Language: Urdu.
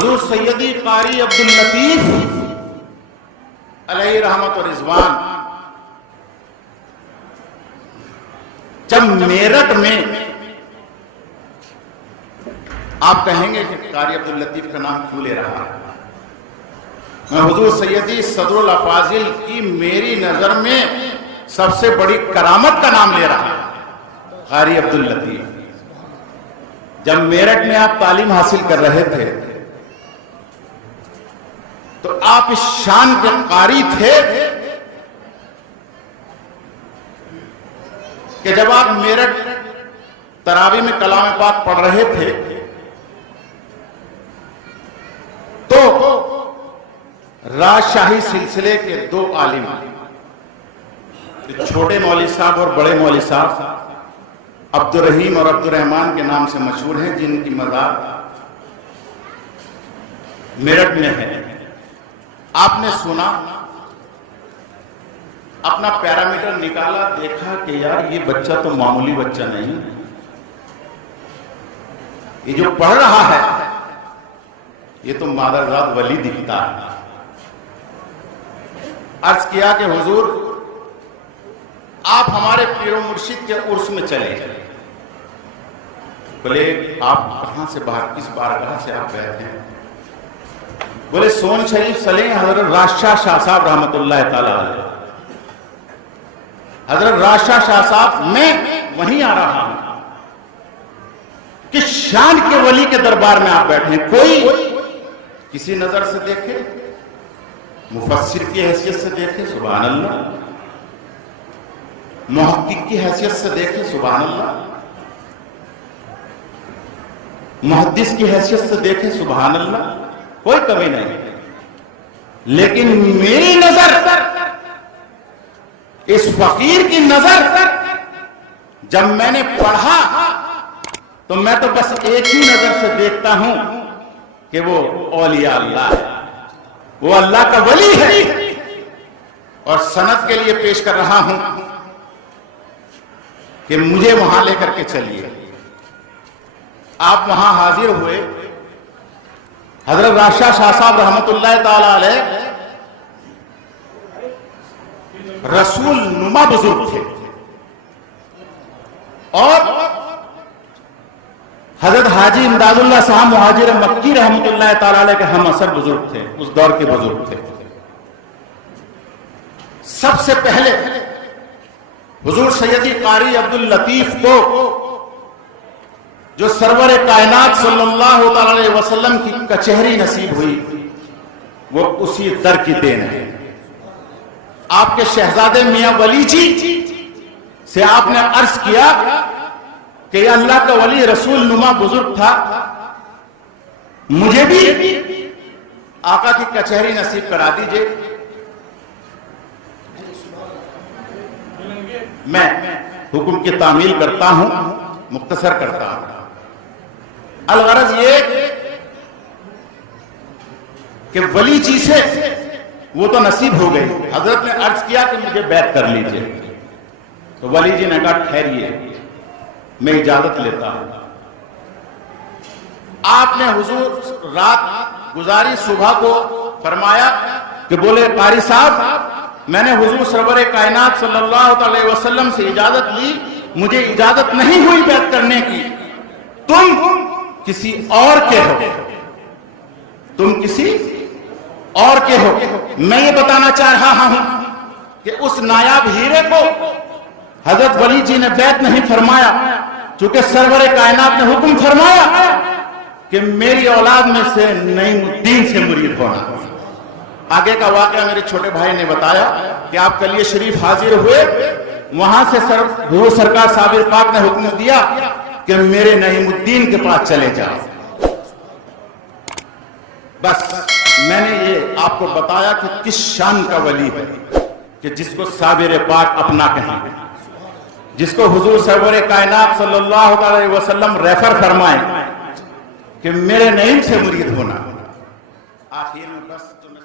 حضور سیدی قاری عبداللطیف علیہ رحمت و رضوان جب میرٹھ میں، آپ کہیں گے کہ قاری عبداللطیف کا نام کیوں لے رہا ہے؟ میں حضور سیدی صدر الافاضل کی میری نظر میں سب سے بڑی کرامت کا نام لے رہا ہے، قاری عبداللطیف۔ جب میرٹھ میں آپ تعلیم حاصل کر رہے تھے تو آپ اس شان کے قاری تھے کہ جب آپ میرٹھ تراویح میں کلام پاک پڑھ رہے تھے تو راجشاہی سلسلے کے دو عالم، چھوٹے مولوی صاحب اور بڑے مولوی صاحب عبد الرحیم اور عبد الرحمان کے نام سے مشہور ہیں، جن کی مزار میرٹھ میں ہے۔ آپ نے سنا، اپنا پیرامیٹر نکالا، دیکھا کہ یار یہ بچہ تو معمولی بچہ نہیں، یہ جو پڑھ رہا ہے یہ تو مادرزاد ولی دکھتا ہے۔ عرض کیا کہ حضور آپ ہمارے پیر و مرشد کے عرس میں چلے۔ بولے آپ کہاں سے، باہر کس بارگاہ سے آپ بیٹھے ہیں؟ بولے سون شریف سلیں حضرت راشدشاہ شاہ صاحب رحمت اللہ تعالی علیہ، حضرت راشدشاہ شاہ صاحب میں وہیں آ رہا ہوں۔ کس شان کے ولی کے دربار میں آپ بیٹھے ہیں؟ کوئی کسی نظر سے دیکھے، مفسر کی حیثیت سے دیکھے، سبحان اللہ، محقق کی حیثیت سے دیکھے، سبحان اللہ، محدث کی حیثیت سے دیکھے، سبحان اللہ، کوئی کمی نہیں۔ لیکن میری نظر، اس فقیر کی نظر جب میں نے پڑھا تو میں تو بس ایک ہی نظر سے دیکھتا ہوں کہ وہ اولیاء اللہ ہے، وہ اللہ کا ولی ہے، اور سند کے لیے پیش کر رہا ہوں کہ مجھے وہاں لے کر کے چلیے۔ آپ وہاں حاضر ہوئے، حضرت راشدشاہ شاہ صاحب رحمت اللہ تعالی علیہ رسول نما بزرگ تھے، اور حضرت حاجی امداد اللہ صاحب مہاجر مکی رحمت اللہ تعالی علیہ کے ہم عصر بزرگ تھے، اس دور کے بزرگ تھے۔ سب سے پہلے حضور سیدی قاری عبداللطیف کو جو سرور کائنات صلی اللہ تعالی علیہ وسلم کی کچہری نصیب ہوئی، وہ اسی در کی دین ہے۔ آپ کے شہزادے میاں ولی جی سے آپ نے عرض کیا کہ یہ اللہ کا ولی رسول نما بزرگ تھا، مجھے بھی آقا کی کچہری نصیب کرا دیجئے۔ میں حکم کی تعمیل کرتا ہوں، مختصر کرتا ہوں۔ الغرض یہ کہ ولی جی سے وہ تو نصیب ہو گئی، حضرت نے عرض کیا کہ مجھے بیعت کر لیجئے، تو ولی جی نے کہا ٹھہریے، میں اجازت لیتا ہوں۔ آپ نے حضور رات گزاری، صبح کو فرمایا کہ بولے قاری صاحب میں نے حضور سرور کائنات صلی اللہ علیہ وسلم سے اجازت لی، مجھے اجازت نہیں ہوئی بیعت کرنے کی، تم کسی اور کے ہو، تم کسی اور کے ہو۔ میں یہ بتانا چاہ رہا ہوں کہ اس نایاب ہیرے کو حضرت ولی جی نے بیعت نہیں فرمایا، چونکہ سرور کائنات نے حکم فرمایا کہ میری اولاد میں سے نعیم الدین سے مرید ہونا۔ آگے کا واقعہ میرے چھوٹے بھائی نے بتایا کہ آپ کلیہ شریف حاضر ہوئے، وہاں سے حضور سرکار صابر پاک نے حکم دیا کہ میرے نعیم الدین کے پاس چلے جاؤ۔ بس میں نے یہ آپ کو بتایا کہ کس شان کا ولی ہے کہ جس کو صابر پاک اپنا کہیں، جس کو حضور سرور کائنات صلی اللہ علیہ وسلم ریفر فرمائیں کہ میرے نعیم سے مرید ہونا۔ آخر میں بس تو میں